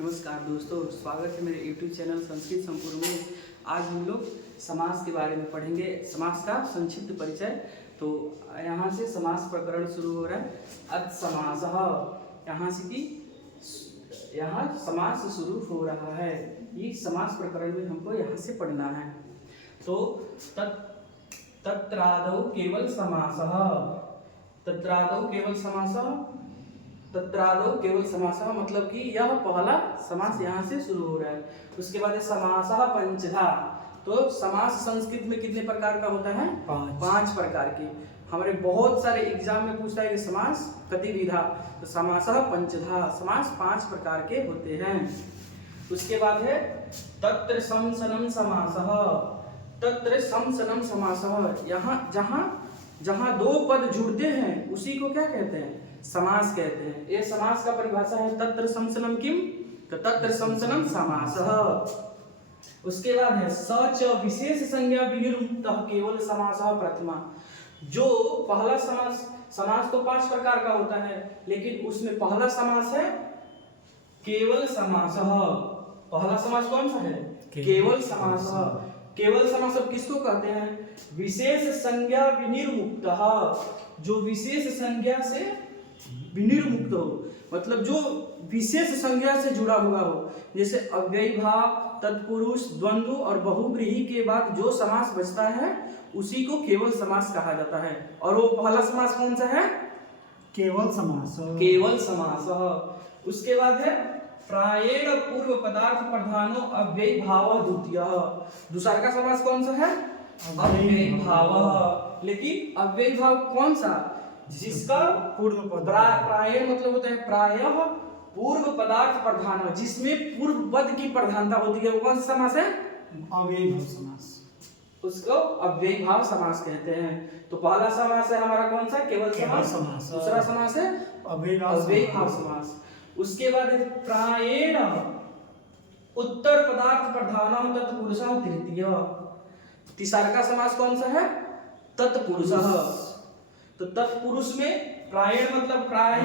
नमस्कार दोस्तों, स्वागत है मेरे YouTube चैनल संस्कृत संपूर्ण में। आज हम लोग समास के बारे में पढ़ेंगे, समास का संक्षिप्त परिचय। तो यहाँ से समास प्रकरण शुरू हो रहा है। अथ समासः, यहाँ से कि यहाँ समास शुरू हो रहा है। ये समास प्रकरण में हमको यहाँ से पढ़ना है। तो तत्रादौ केवल समासः, तत्रादौ केवल समासः, तत्रादौ केवल समासः मतलब कि यह पहला समास यहाँ से शुरू हो रहा है। उसके बाद है समासः पंचधा। तो समास संस्कृत में कितने प्रकार का होता है? पांच प्रकार के। हमारे बहुत सारे एग्जाम में पूछता है कि समास कतिविधा, तो समासः पंचधा, समास 5 प्रकार के होते हैं। उसके बाद है तत्र समसनम समासः, तत्र समसनम समासः, यहाँ जहाँ 2 पद जुड़ते हैं उसी को क्या कहते हैं? समास कहते हैं। ये समास का परिभाषा है तत्र समसनम किम, तो तत्र समसनम समासः। उसके बाद है सच विशेष संज्ञा विनिर्मुक्तः केवल समासः प्रथमा। जो पहला समास तो 5 प्रकार का होता है, लेकिन उसमें पहला समास है केवल समासः। पहला समास कौन सा है? केवल समासः। केवल समास अब किसको कहते हैं? विशेष संज्ञा विनिर्मुक्तः, जो विशेष संज्ञा से विनिर्मुक्त हो, मतलब जो विशेष संज्ञा से जुड़ा हुआ हो। जैसे अव्ययी भाव, तत्पुरुष, द्वंद्व और बहुव्रीहि के बाद जो समास बचता है उसी को केवल समास कहा जाता है। और वो पहला समास कौन सा है? केवल समास। केवल समास। उसके बाद है प्रायेण पूर्व पदार्थ प्रधानो अव्ययी भाव द्वितीयः। दूसरा का समास कौन सा है? अव्ययी भाव। लेकिन अव्ययी भाव कौन सा? जिसका पूर्व प्राय मतलब होता है प्रायः पूर्व पदार्थ प्रधान, जिसमें पूर्व पद की प्रधानता होती है। वो कौन सा समास है? अव्ययी भाव समास। उसको अव्ययी भाव समास कहते हैं। तो पहला समास है हमारा कौन सा? केवल समास। दूसरा समास है अव्ययी भाव समास। उसके बाद है प्रायेण उत्तर पदार्थ प्रधान तत्पुरुषः तृतीय। तीसरा का समास कौन सा है? तत्पुरुषः। तो तत्पुरुष में प्रायण मतलब प्राय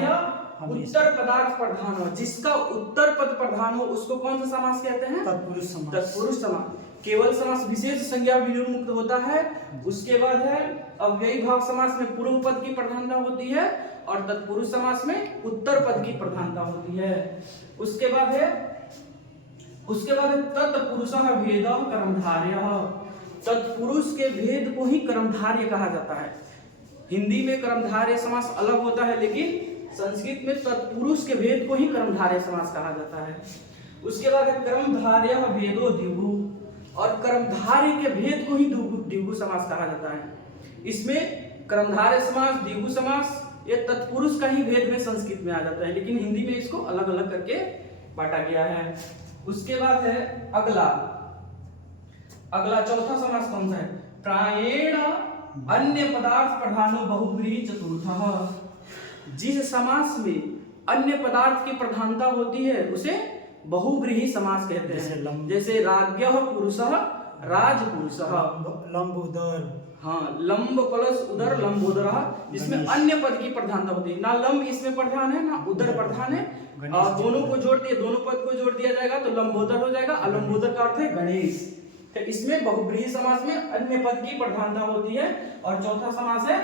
उत्तर पदार्थ प्रधान हो, जिसका उत्तर पद प्रधान हो उसको कौन सा समास कहते हैं? तत्पुरुष समास। तत्पुरुष समास। केवल समास विशेष संज्ञा विनिर्मुक्त होता है। उसके बाद है अव्ययी भाव समास में पूर्व पद की प्रधानता होती है और तत्पुरुष समास में उत्तर पद की प्रधानता होती है। उसके बाद है तत्पुरुषः भेदः कर्मधारयः। तत्पुरुष के भेद को ही कर्मधारय कहा जाता है। हिंदी में कर्मधारय समास अलग होता है, लेकिन संस्कृत में तत्पुरुष के भेद को ही कर्मधारय समास कहा जाता है। उसके बाद है कर्मधारयः भेदो द्विगु, और कर्मधारय के भेद को ही द्विगु समास कहा जाता है। इसमें कर्मधारय समास, द्विगु समास, ये तत्पुरुष का ही भेद में संस्कृत में आ जाता है, लेकिन हिंदी में इसको अलग अलग करके बांटा गया है। उसके बाद है अगला चौथा समास कौन सा है? प्रायेण अन्य पदार्थ प्रधानो बहुव्रीहि चतुर्थः। जिस समास में अन्य पदार्थ की प्रधानता होती है उसे बहुव्रीहि समास कहते हैं। जैसे राज्ञः पुरुषः राजपुरुषः, लंब उदर, हाँ, लंब प्लस उदर लंबोदरः, जिसमें अन्य पद की प्रधानता होती है। ना लंब इसमें प्रधान है ना उदर प्रधान है, दोनों को जोड़ दिए, दोनों पद को जोड़ दिया जाएगा तो लंबोदर हो जाएगा। अलंबोदर का अर्थ है गणेश। तो इसमें बहुव्रीहि समास में अन्य पद की प्रधानता होती है। और चौथा समास है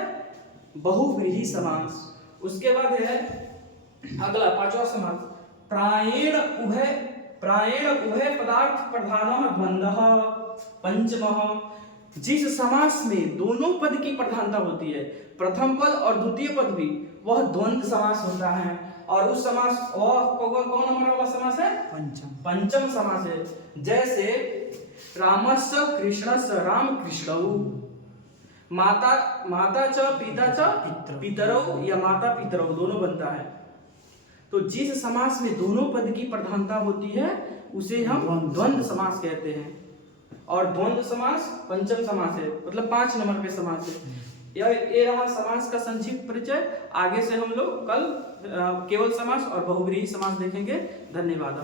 बहुव्रीहि समास। उसके बाद है अगला 5वां समास प्रायेण उभय पदार्थ प्रधानः द्वंद्वः पंचमः। जिस समास में दोनों पद की प्रधानता होती है, प्रथम पद और द्वितीय पद भी, वह द्वंद्व समास होता है। और उस समास कौन नंबर वाला समास है? पंचम समास है। जैसे रामस्य कृष्णस्य राम कृष्णौ, माता च पिता च पितरौ या माता पितरौ दोनों बनता है। तो जिस समास में दोनों पद की प्रधानता होती है उसे हम द्वंद्व समास कहते हैं। और द्वंद्व समास पंचम समास है, मतलब 5 नंबर पे समास है। ये रहा समास का संक्षिप्त परिचय। आगे से हम लोग कल केवल समास और बहुव्रीहि समास देखेंगे। धन्यवाद।